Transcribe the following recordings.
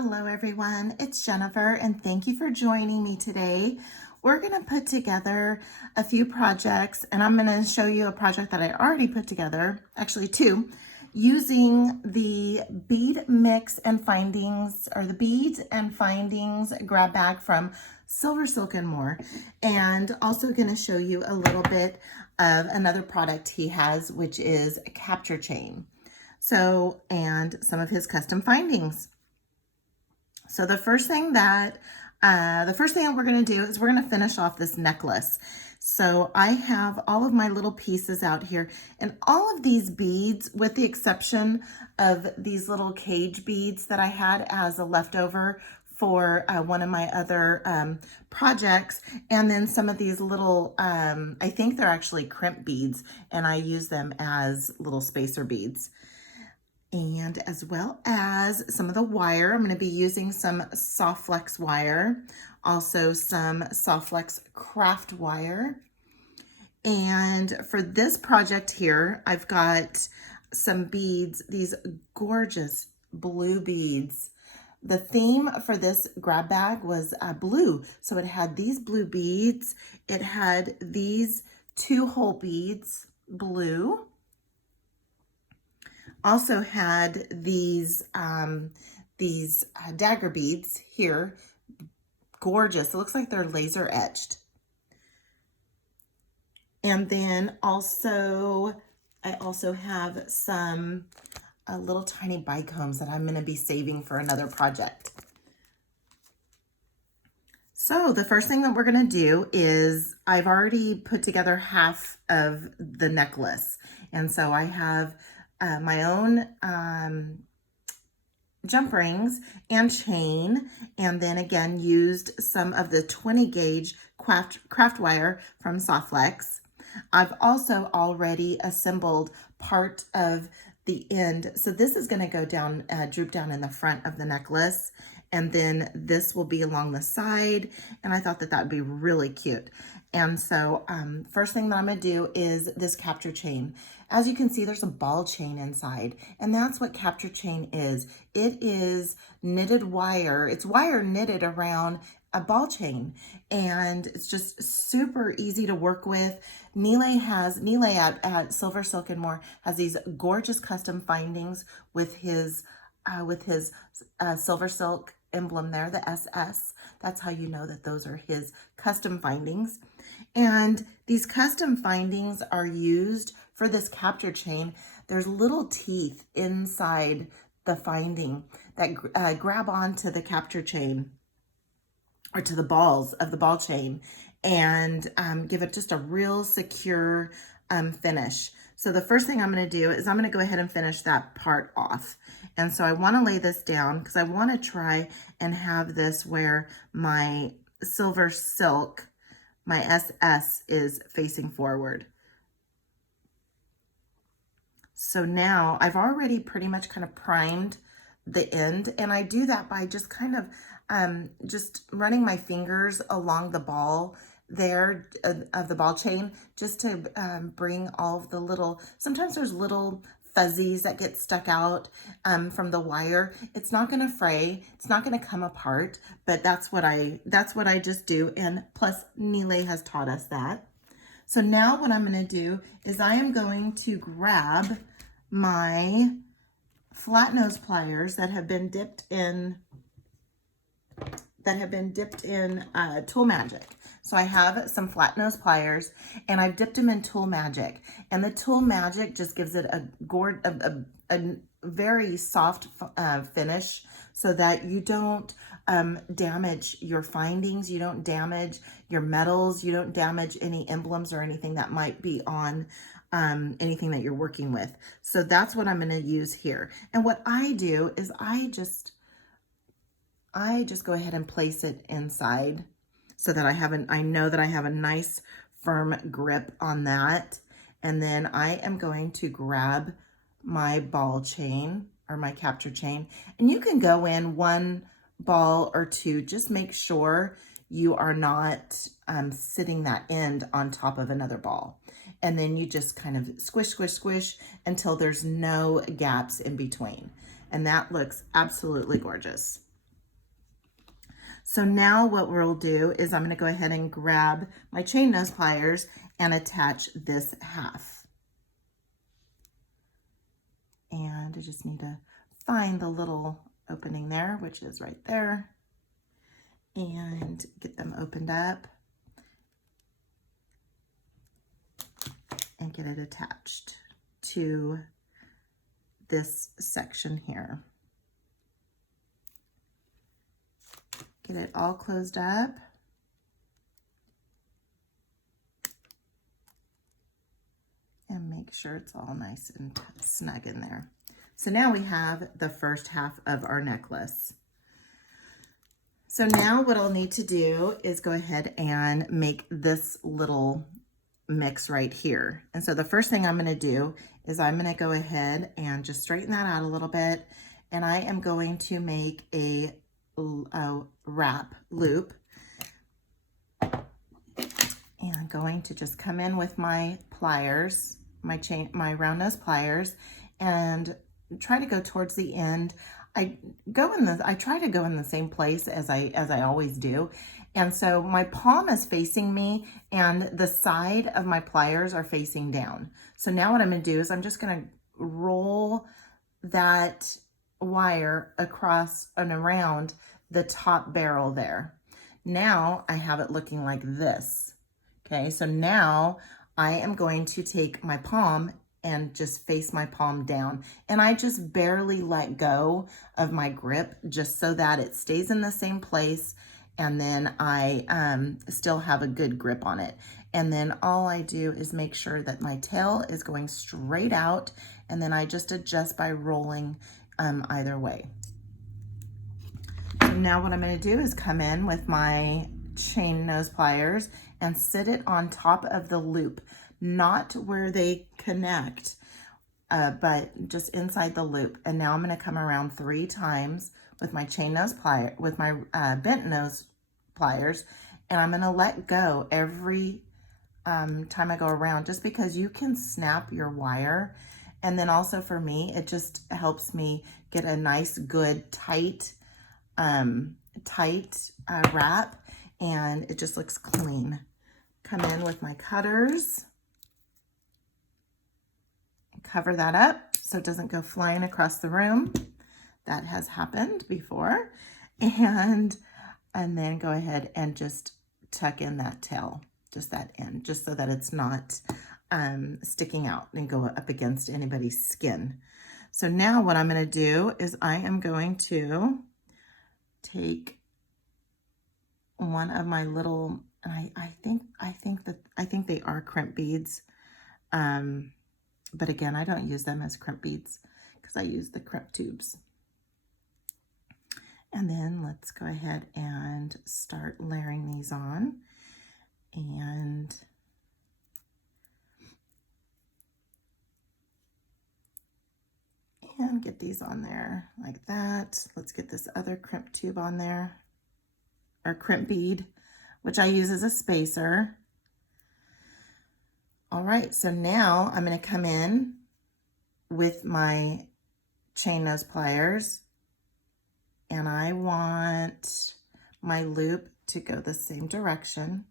Hello everyone, it's Jennifer and thank you for joining me today. We're going to put together a few projects and I'm going to show you a project that I already put together, actually two, using the bead mix and findings, or the beads and findings grab bag from SilverSilk More, and also going to show you a little bit of another product he has, which is a capture chain. So, and some of his custom findings. So the first thing that we're going to do is we're going to finish off this necklace. So I have all of my little pieces out here, and all of these beads, with the exception of these little cage beads that I had as a leftover for one of my other projects, and then some of these little, I think they're actually crimp beads, and I use them as little spacer beads. And as well as some of the wire, I'm going to be using some soft flex wire, also some soft flex craft wire. And for this project here, I've got some beads, these gorgeous blue beads. The theme for this grab bag was blue. So it had these blue beads. It had these 2-hole beads, blue. Also had these dagger beads here, gorgeous. It looks like they're laser etched. And then also, I also have some little tiny bicombs that I'm going to be saving for another project. So the first thing that we're going to do is I've already put together half of the necklace. And so I have my own jump rings and chain, and then again used some of the 20 gauge craft wire from Softflex. I've also already assembled part of the end. So this is going to go down, droop down in the front of the necklace, and then this will be along the side, and I thought that that would be really cute. And so first thing that I'm going to do is this capture chain. As you can see, there's a ball chain inside, and that's what capture chain is. It is knitted wire. It's wire knitted around a ball chain, and it's just super easy to work with. Nile at SilverSilk More has these gorgeous custom findings with his SilverSilk emblem there, the SS. That's how you know that those are his custom findings. And these custom findings are used for this capture chain. There's little teeth inside the finding that grab onto the capture chain, or to the balls of the ball chain, and give it just a real secure finish. So the first thing I'm going to do is I'm going to go ahead and finish that part off. And so I want to lay this down because I want to try and have this where my SilverSilk, my SS, is facing forward. So now I've already pretty much kind of primed the end, and I do that by just kind of just running my fingers along the ball there of the ball chain, just to bring all of the little, sometimes there's little fuzzies that get stuck out from the wire. It's not going to fray, it's not going to come apart, but that's what I just do, and plus Nile has taught us that. So now what I'm going to do is I am going to grab my flat nose pliers that have been dipped in Tool Magic. So I have some flat nose pliers, and I've dipped them in Tool Magic, and the Tool Magic just gives it a very soft finish, so that you don't damage your findings, you don't damage your metals, you don't damage any emblems or anything that might be on anything that you're working with. So that's what I'm going to use here. And what I do is I just go ahead and place it inside so that I know that I have a nice firm grip on that. And then I am going to grab my ball chain, or my capture chain, and you can go in one ball or two. Just make sure you are not sitting that end on top of another ball. And then you just kind of squish, squish, squish until there's no gaps in between. And that looks absolutely gorgeous. So now what we'll do is I'm going to go ahead and grab my chain nose pliers and attach this half. And I just need to find the little opening there, which is right there, and get them opened up and get it attached to this section here. Get it all closed up. And make sure it's all nice and snug in there. So now we have the first half of our necklace. So now what I'll need to do is go ahead and make this little mix right here. And so the first thing I'm going to do is I'm going to go ahead and just straighten that out a little bit. And I am going to make a wrap loop. And I'm going to just come in with my pliers, my round nose pliers, and try to go towards the end. I try to go in the same place as I always do. And so my palm is facing me and the side of my pliers are facing down. So now what I'm going to do is I'm just going to roll that wire across and around the top barrel there. Now I have it looking like this. Okay, so now I am going to take my palm and just face my palm down. And I just barely let go of my grip just so that it stays in the same place. And then I still have a good grip on it. And then all I do is make sure that my tail is going straight out. And then I just adjust by rolling either way. So now what I'm going to do is come in with my chain nose pliers and sit it on top of the loop, not where they connect, but just inside the loop. And now I'm going to come around 3 times with my chain nose plier, with my bent nose pliers, and I'm going to let go every time I go around, just because you can snap your wire. And then also for me, it just helps me get a nice, good, tight wrap, and it just looks clean. Come in with my cutters, cover that up so it doesn't go flying across the room. That has happened before. And then go ahead and just tuck in that tail, just that end, just so that it's not sticking out and go up against anybody's skin. So now what I'm going to do is I am going to take one of my little, and I think they are crimp beads. But again, I don't use them as crimp beads because I use the crimp tubes. And then let's go ahead and start layering these on and get these on there like that. Let's get this other crimp tube on there, or crimp bead, which I use as a spacer. All right, so now I'm going to come in with my chain nose pliers, and I want my loop to go the same direction.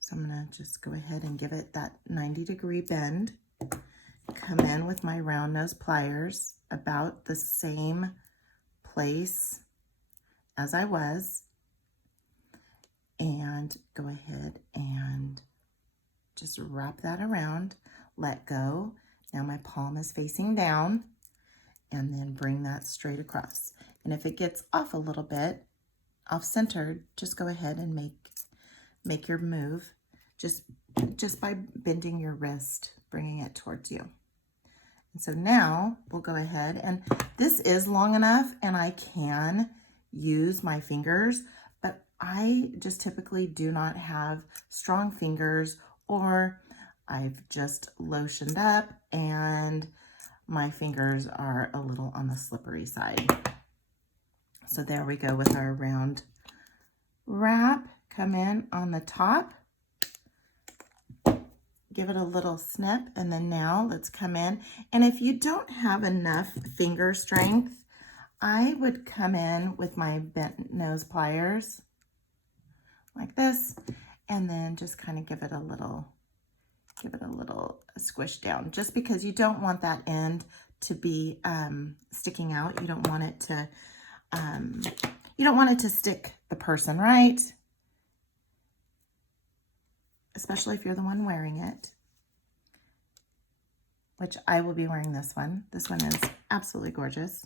So I'm going to just go ahead and give it that 90-degree bend. Come in with my round nose pliers about the same place as I was, and go ahead and just wrap that around, let go. Now my palm is facing down, and then bring that straight across. And if it gets off a little bit, off centered, just go ahead and make your move just by bending your wrist, bringing it towards you. And so now we'll go ahead, and this is long enough and I can use my fingers, but I just typically do not have strong fingers, or I've just lotioned up and my fingers are a little on the slippery side. So there we go with our round wrap. Come in on the top, give it a little snip, and then now let's come in. And if you don't have enough finger strength, I would come in with my bent nose pliers like this, and then just kind of give it a little squish down, just because you don't want that end to be sticking out. You don't want it to stick the person, right? Especially if you're the one wearing it, which I will be wearing this one. This one is absolutely gorgeous.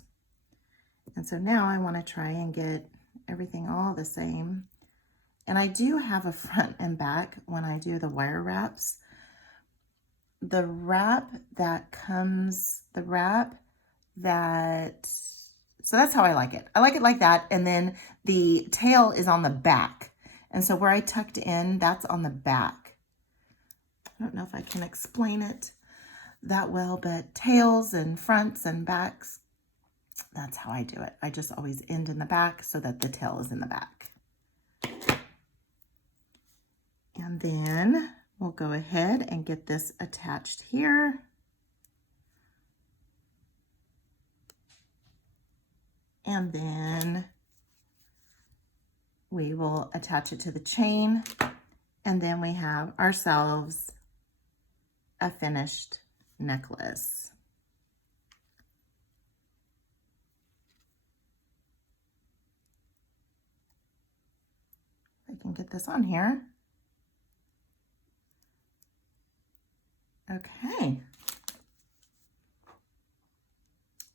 And so now I want to try and get everything all the same. And I do have a front and back when I do the wire wraps. The wrap that, so that's how I like it. I like it like that. And then the tail is on the back. And so where I tucked in, that's on the back. I don't know if I can explain it that well, but tails and fronts and backs, that's how I do it. I just always end in the back so that the tail is in the back. And then we'll go ahead and get this attached here. And then we will attach it to the chain. And then we have ourselves a finished necklace. I can get this on here. Okay.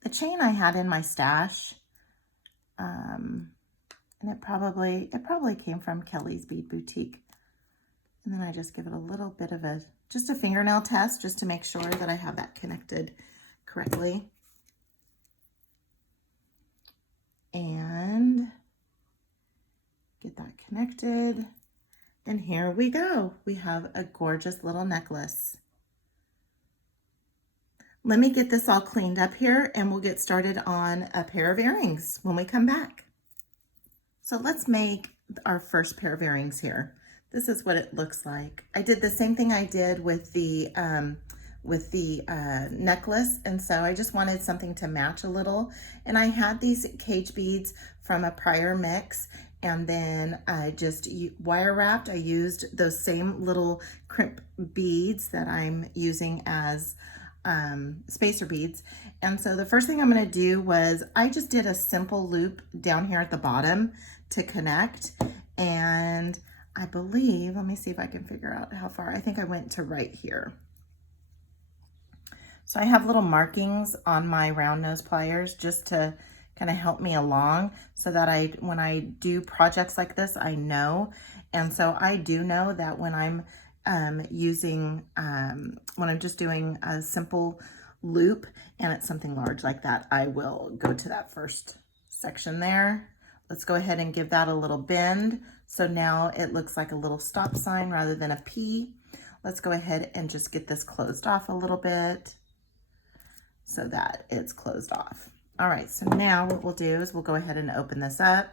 The chain I had in my stash, and it probably came from Kellie's Bead Boutique. And then I just give it a little bit of just a fingernail test, just to make sure that I have that connected correctly. And get that connected. And here we go. We have a gorgeous little necklace. Let me get this all cleaned up here and we'll get started on a pair of earrings when we come back. So let's make our first pair of earrings here. This is what it looks like. I did the same thing I did with the necklace, and so I just wanted something to match a little. And I had these cage beads from a prior mix, and then I just wire wrapped. I used those same little crimp beads that I'm using as spacer beads. And so the first thing I'm going to do was I just did a simple loop down here at the bottom to connect, and I believe, let me see if I can figure out how far. I think I went to right here. So I have little markings on my round nose pliers just to kind of help me along, so that when I do projects like this, I know. And so I do know that when I'm when I'm just doing a simple loop and it's something large like that, I will go to that first section there. Let's go ahead and give that a little bend. So now it looks like a little stop sign rather than a P. Let's go ahead and just get this closed off a little bit so that it's closed off. All right, so now what we'll do is we'll go ahead and open this up.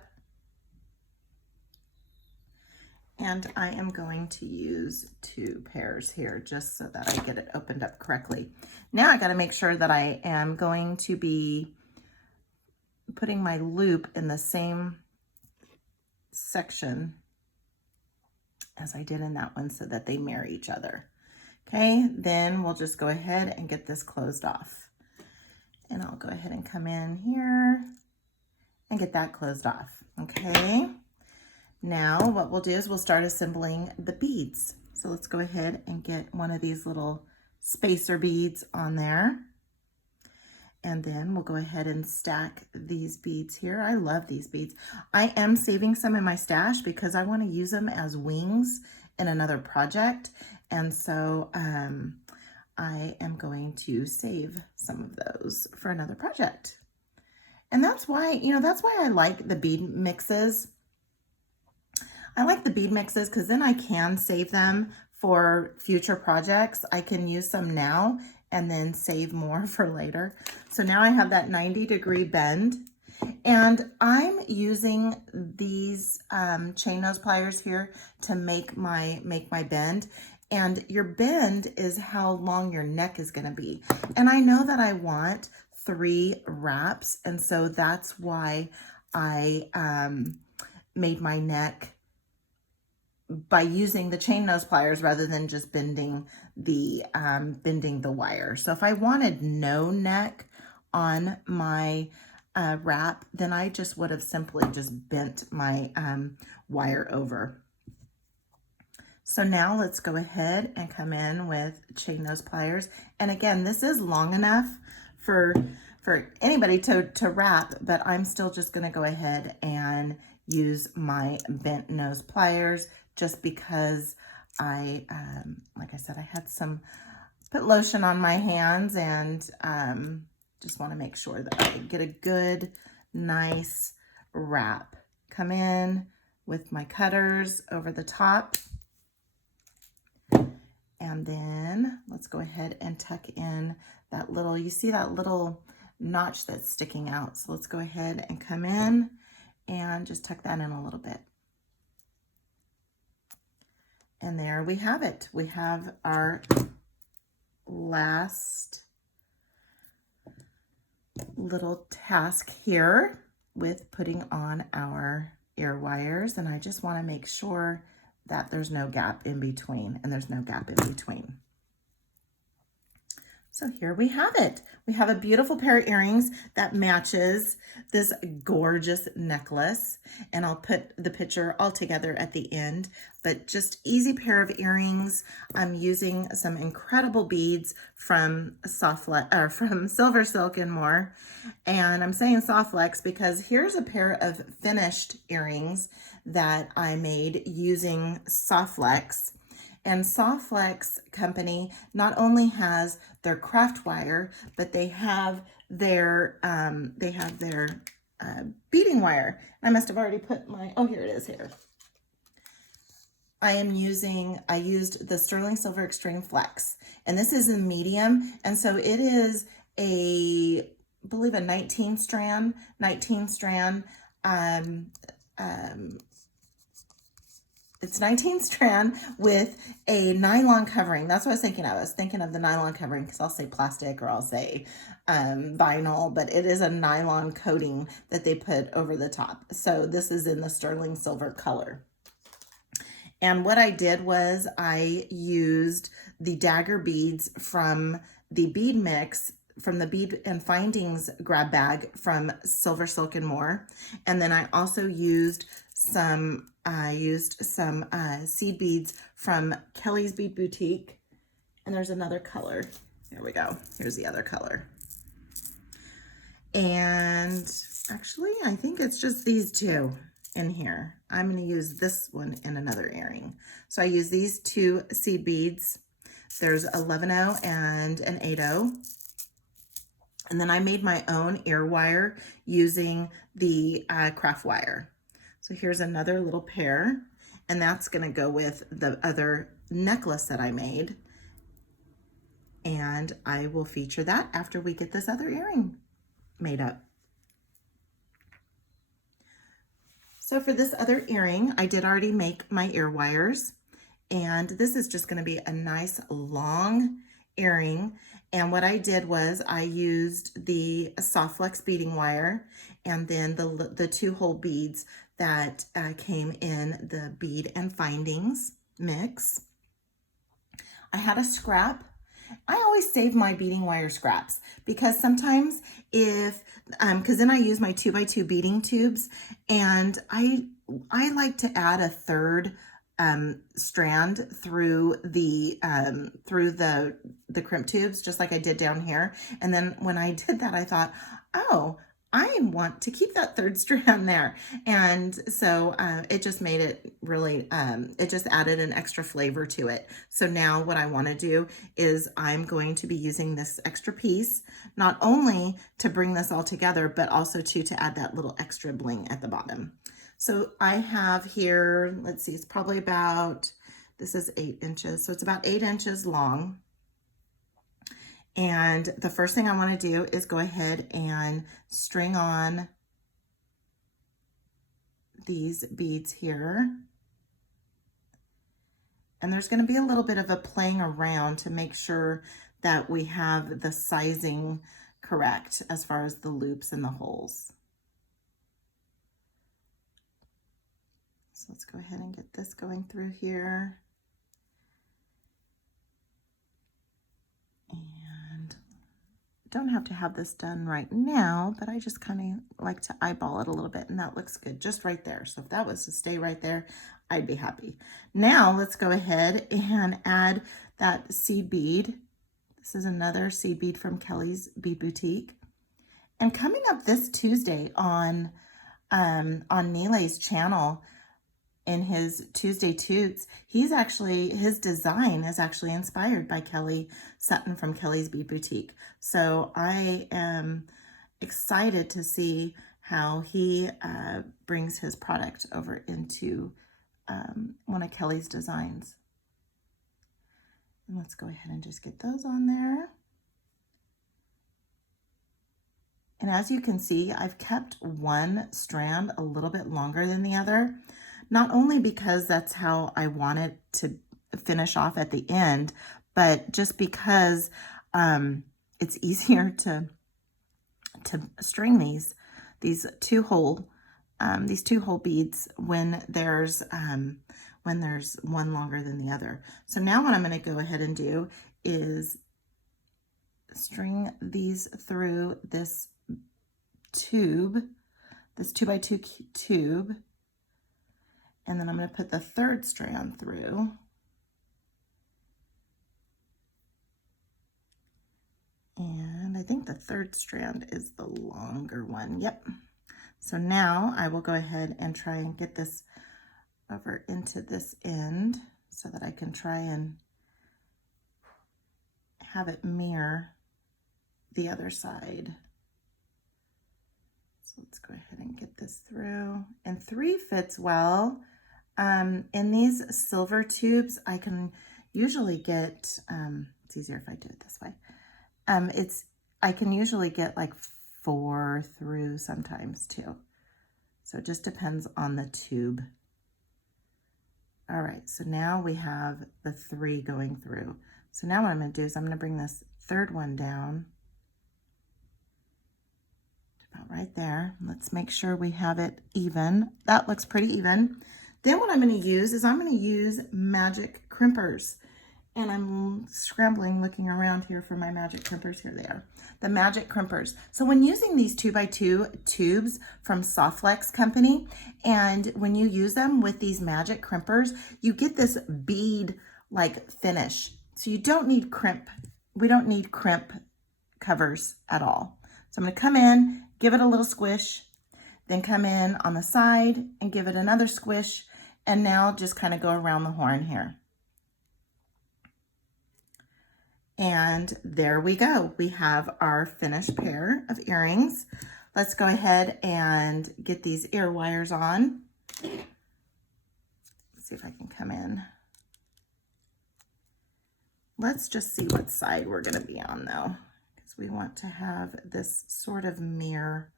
And I am going to use 2 pairs here just so that I get it opened up correctly. Now I got to make sure that I am going to be putting my loop in the same section as I did in that one so that they mirror each other. Okay, then we'll just go ahead and get this closed off. And I'll go ahead and come in here and get that closed off. Okay, now what we'll do is we'll start assembling the beads. So let's go ahead and get one of these little spacer beads on there. And then we'll go ahead and stack these beads here. I love these beads. I am saving some in my stash because I want to use them as wings in another project. And so I am going to save some of those for another project. And that's why, that's why I like the bead mixes. I like the bead mixes because then I can save them for future projects. I can use some now and then save more for later. So now I have that 90-degree bend, and I'm using these chain nose pliers here to make my bend. And your bend is how long your neck is going to be. And I know that I want 3 wraps, and so that's why I made my neck by using the chain nose pliers rather than just bending the wire. So if I wanted no neck on my wrap, then I just would have simply just bent my wire over. So now let's go ahead and come in with chain nose pliers. And again, this is long enough for anybody to wrap, but I'm still just gonna go ahead and use my bent nose pliers just because I, like I said, I had put lotion on my hands, and just wanna make sure that I get a good, nice wrap. Come in with my cutters over the top. And then let's go ahead and tuck in that little, you see that little notch that's sticking out. So let's go ahead and come in and just tuck that in a little bit. And there we have it. We have our last little task here with putting on our ear wires. And I just want to make sure that there's no gap in between, and there's no gap in between. So here we have it. We have a beautiful pair of earrings that matches this gorgeous necklace, and I'll put the picture all together at the end, but just easy pair of earrings. I'm using some incredible beads from SilverSilk More, and I'm saying Softflex because here's a pair of finished earrings that I made using Softflex. And Softflex company not only has their craftwire, but they have their beading wire. I must have already put my, oh, here it is here. I used the Sterling Silver Extreme Flex, and this is a medium, and so it is I believe a 19 strand, it's 19 strand with a nylon covering. That's what I was thinking of. I was thinking of the nylon covering because I'll say plastic or I'll say vinyl, but it is a nylon coating that they put over the top. So this is in the sterling silver color. And what I did was I used the dagger beads from the bead mix, from the Bead and Findings grab bag from SilverSilk More. And then I also used some seed beads from Kellie's Bead Boutique. And there's another color. There we go. Here's the other color. And actually, I think it's just these two in here. I'm going to use this one in another earring. So I use these 2 seed beads. There's 11/0 and an 8/0. And then I made my own ear wire using the craftwire. So here's another little pair, and that's going to go with the other necklace that I made. And I will feature that after we get this other earring made up. So for this other earring, I did already make my ear wires, and this is just going to be a nice long earring. And what I did was I used the Softflex beading wire and then the 2-hole beads that came in the Bead and Findings mix. I had a scrap. I always save my beading wire scraps because sometimes because then I use my 2x2 beading tubes, and I like to add a third strand through the crimp tubes, just like I did down here. And then when I did that, I thought, oh, I want to keep that third strand there. And so it just made it really, it just added an extra flavor to it. So now what I want to do is I'm going to be using this extra piece, not only to bring this all together, but also to add that little extra bling at the bottom. So I have here, let's see, it's probably about, this is 8 inches. So it's about 8 inches long. And the first thing I want to do is go ahead and string on these beads here. And there's going to be a little bit of a playing around to make sure that we have the sizing correct as far as the loops and the holes. So let's go ahead and get this going through here. And don't have to have this done right now, but I just kind of like to eyeball it a little bit, and that looks good just right there. So if that was to stay right there, I'd be happy. Now let's go ahead and add that seed bead. This is another seed bead from Kellie's Bead Boutique. And coming up this Tuesday on Nilay's channel, in his Tuesday Toots, his design is actually inspired by Kellie Sutton from Kellie's Bead Boutique. So I am excited to see how he brings his product over into one of Kellie's designs. And let's go ahead and just get those on there. And as you can see, I've kept one strand a little bit longer than the other. Not only because that's how I want it to finish off at the end, but just because it's easier to string these two hole beads when there's one longer than the other. So now what I'm going to go ahead and do is string these through this tube, this 2x2 tube. And then I'm going to put the third strand through. And I think the third strand is the longer one. Yep. So now I will go ahead and try and get this over into this end so that I can try and have it mirror the other side. So let's go ahead and get this through. And 3 fits well. In these silver tubes, I can usually get, it's easier if I do it this way. I can usually get like 4 through sometimes too. So it just depends on the tube. All right, so now we have the 3 going through. So now what I'm going to do is I'm going to bring this third one down to about right there. Let's make sure we have it even. That looks pretty even. Then what I'm going to use is I'm going to use magic crimpers. And I'm scrambling, looking around here for my magic crimpers. Here they are, the magic crimpers. So when using these 2x2 tubes from Softflex company, and when you use them with these magic crimpers, you get this bead-like finish. So you don't need crimp. We don't need crimp covers at all. So I'm going to come in, give it a little squish, then come in on the side and give it another squish, and now just kind of go around the horn here. And there we go. We have our finished pair of earrings. Let's go ahead and get these ear wires on. Let's see if I can come in. Let's just see what side we're going to be on though, because we want to have this sort of mirror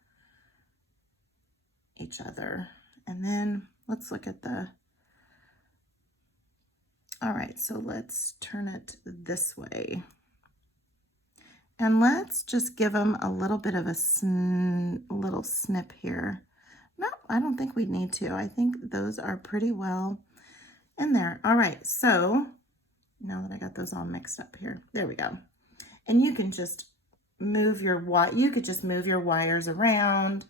each other. And then let's look at the, all right, so let's turn it this way. And let's just give them a little bit of a little snip here. No, I don't think we need to. I think those are pretty well in there. All right, so now that I got those all mixed up here, there we go. And you can just move your wires around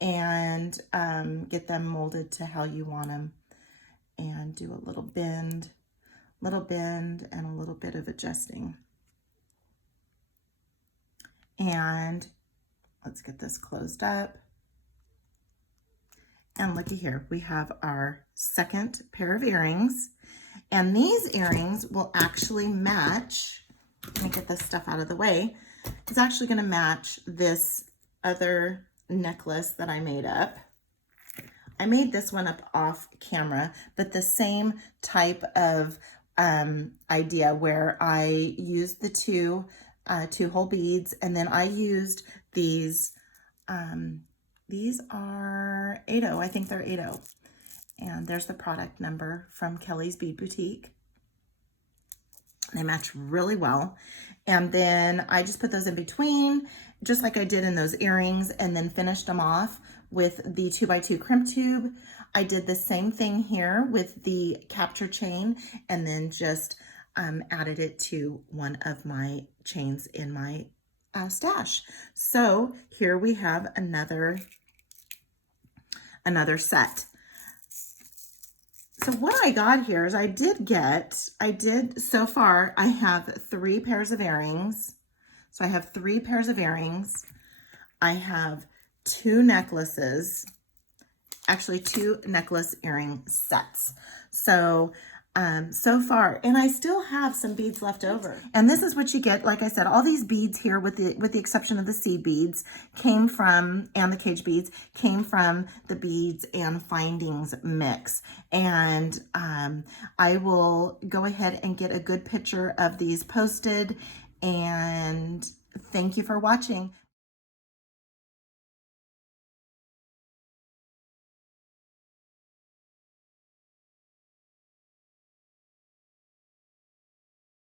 and get them molded to how you want them, and do a little bend and a little bit of adjusting. And let's get this closed up. And looky here, we have our second pair of earrings, and these earrings will actually match. Let me get this stuff out of the way. It's actually going to match this other necklace that I made up. I made this one up off camera, but the same type of idea where I used the two hole beads, and then I used these are 80, I think they're 80. And there's the product number from Kellie's Bead Boutique. They match really well. And then I just put those in between, just like I did in those earrings, and then finished them off with the 2x2 crimp tube. I did the same thing here with the capture chain, and then just added it to one of my chains in my stash. So here we have another set. So what I got here is so far I have 3 pairs of earrings. So I have 3 pairs of earrings. I have 2 necklaces, actually 2 necklace earring sets. So so far, and I still have some beads left over. And this is what you get. Like I said, all these beads here, with the exception of the seed beads, came from, and the cage beads, came from the Beads and Findings mix. And I will go ahead and get a good picture of these posted. And thank you for watching.